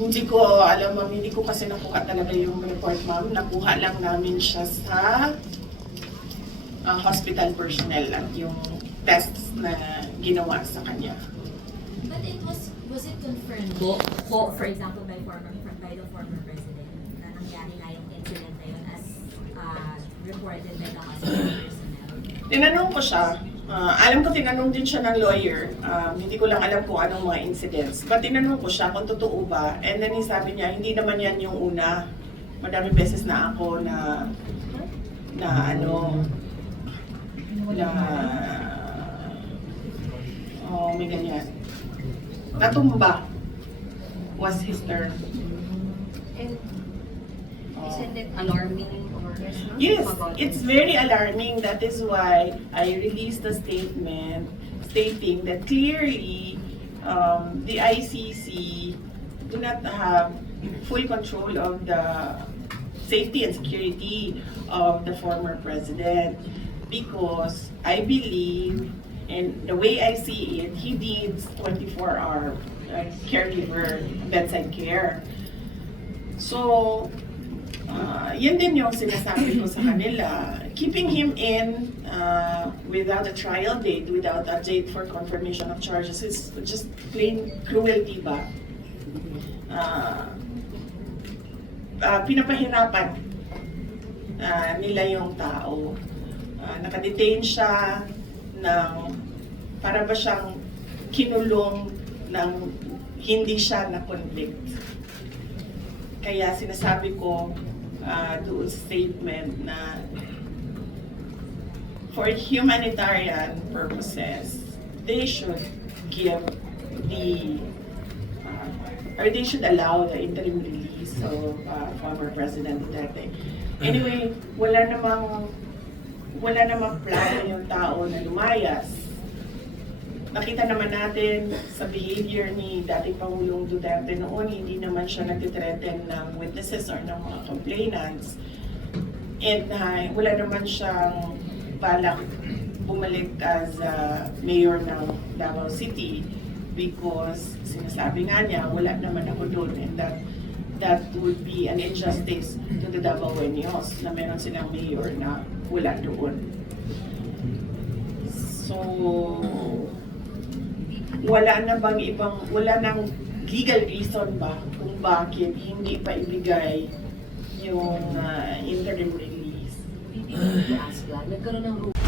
Hindi ko alam, ma'am. Hindi ko kasi nakuha talaga yung report, ma'am. Nakuha lang namin siya sa ah, hospital personnel at yung tests na ginawa sa kanya. But it was, was it confirmed po, po, for example, by former, by the former president, na nangyari nga yung incident na yun as uh, reported by the hospital personnel? Tinanong ko siya, ah, alam ko tinanong din siya ng lawyer, um, hindi ko lang alam kung anong mga incidents. But tinanong ko siya kung totoo ba, and then sabi niya, hindi naman yan yung una. Madami beses na ako na, na ano, na, oh, may ganyan. Natumba was his term. And. Isn't it alarming or Yes, about it's this? very alarming. That is why I released a statement stating that clearly um, the ICC do not have full control of the safety and security of the former president because I believe and the way I see it, he needs 24-hour uh, caregiver bedside care. So, Yan din yung sinasabi ko sa kanila. Keeping him in uh, without a trial date, without a date for confirmation of charges is just plain cruelty ba? Ah, ah, pinapahirapan ah, nila yung tao. Ah, nakadetain siya ng para ba siyang kinulong ng hindi siya na-convict. Kaya sinasabi ko uh, doon statement na for humanitarian purposes, they should give the uh, or they should allow the interim release of uh, former President Duterte. Anyway, wala namang wala namang plano yung tao na lumayas. Nakita naman natin sa behavior ni dating Pangulong Duterte noon, hindi naman siya nagtitreten ng witnesses or ng mga complainants. And uh, wala naman siyang balak bumalik as uh, mayor ng Davao City because sinasabi nga niya, wala naman ako doon and that that would be an injustice to the Davaoenos na meron silang mayor na wala doon. So, wala na bang ibang, wala nang legal reason ba kung bakit hindi pa ibigay yung uh, interim release? Ask lang, nagkaroon ng